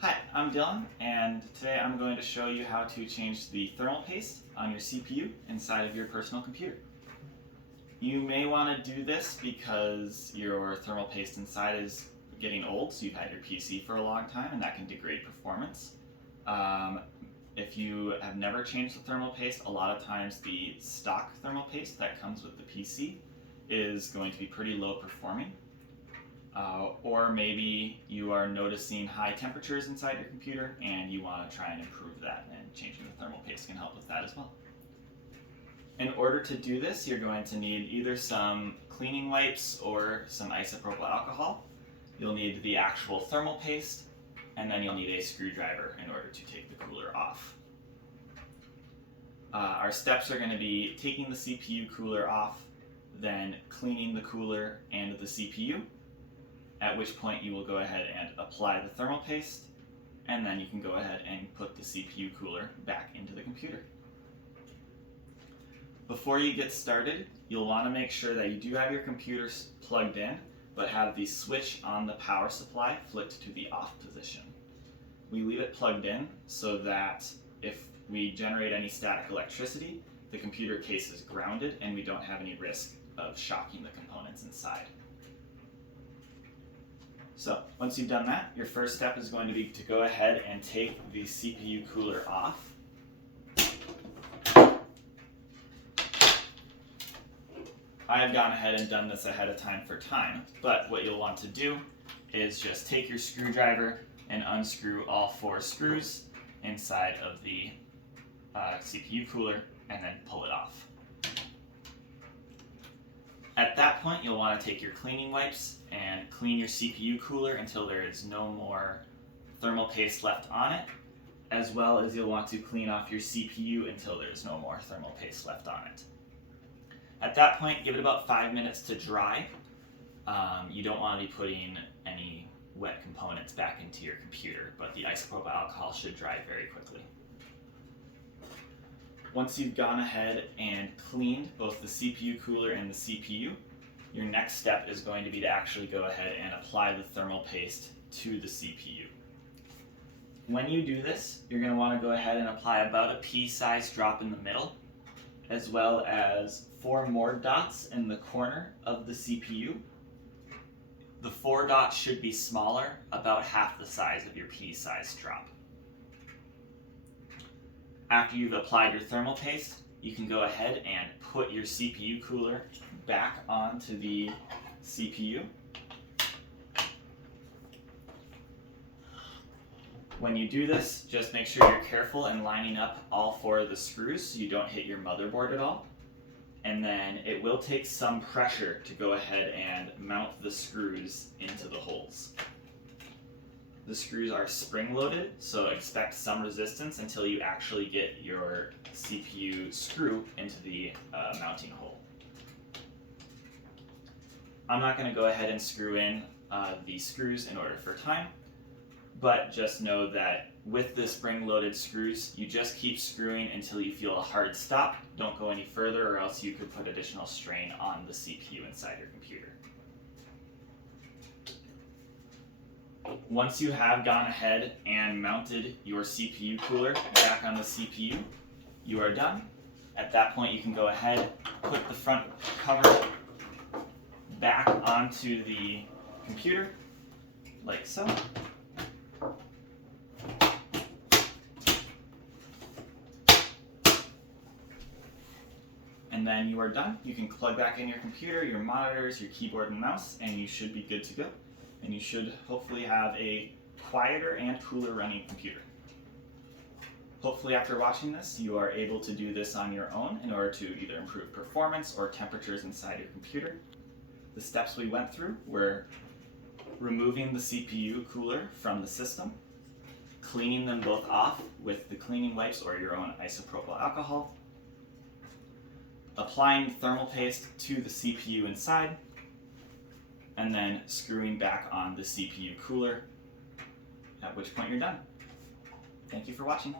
Hi, I'm Dylan, and today I'm going to show you how to change the thermal paste on your CPU inside of your personal computer. You may want to do this because your thermal paste inside is getting old, so you've had your PC for a long time, and that can degrade performance. If you have never changed the thermal paste, a lot of times the stock thermal paste that comes with the PC is going to be pretty low performing. Or maybe you are noticing high temperatures inside your computer and you want to try and improve that, and changing the thermal paste can help with that as well. In order to do this, you're going to need either some cleaning wipes or some isopropyl alcohol. You'll need the actual thermal paste, and then you'll need a screwdriver in order to take the cooler off. Our steps are going to be taking the CPU cooler off, then cleaning the cooler and the CPU, at which point you will go ahead and apply the thermal paste, and then you can go ahead and put the CPU cooler back into the computer. Before you get started, you'll want to make sure that you do have your computer plugged in, but have the switch on the power supply flipped to the off position. We leave it plugged in so that if we generate any static electricity, the computer case is grounded and we don't have any risk of shocking the components inside. So once you've done that, your first step is going to be to go ahead and take the CPU cooler off. I have gone ahead and done this ahead of time for time, but what you'll want to do is just take your screwdriver and unscrew all 4 screws inside of the CPU cooler and then pull it off. At that point, you'll want to take your cleaning wipes and clean your CPU cooler until there is no more thermal paste left on it, as well as you'll want to clean off your CPU until there's no more thermal paste left on it. At that point, give it about 5 minutes to dry. You don't want to be putting any wet components back into your computer, but the isopropyl alcohol should dry very quickly. Once you've gone ahead and cleaned both the CPU cooler and the CPU, your next step is going to be to actually go ahead and apply the thermal paste to the CPU. When you do this, you're going to want to go ahead and apply about a pea-sized drop in the middle, as well as 4 more dots in the corner of the CPU. The 4 dots should be smaller, about half the size of your pea-sized drop. After you've applied your thermal paste, you can go ahead and put your CPU cooler back onto the CPU. When you do this, just make sure you're careful in lining up all 4 of the screws so you don't hit your motherboard at all. And then it will take some pressure to go ahead and mount the screws into the holes. The screws are spring-loaded, so expect some resistance until you actually get your CPU screw into the mounting hole. I'm not going to go ahead and screw in the screws in order for time, but just know that with the spring-loaded screws, you just keep screwing until you feel a hard stop. Don't go any further, or else you could put additional strain on the CPU inside your computer. Once you have gone ahead and mounted your CPU cooler back on the CPU, you are done. At that point, you can go ahead, put the front cover back onto the computer, like so. And then you are done. You can plug back in your computer, your monitors, your keyboard and mouse, and you should be good to go. And you should hopefully have a quieter and cooler running computer. Hopefully after watching this, you are able to do this on your own in order to either improve performance or temperatures inside your computer. The steps we went through were removing the CPU cooler from the system, cleaning them both off with the cleaning wipes or your own isopropyl alcohol, applying thermal paste to the CPU inside, and then screwing back on the CPU cooler, at which point you're done. Thank you for watching.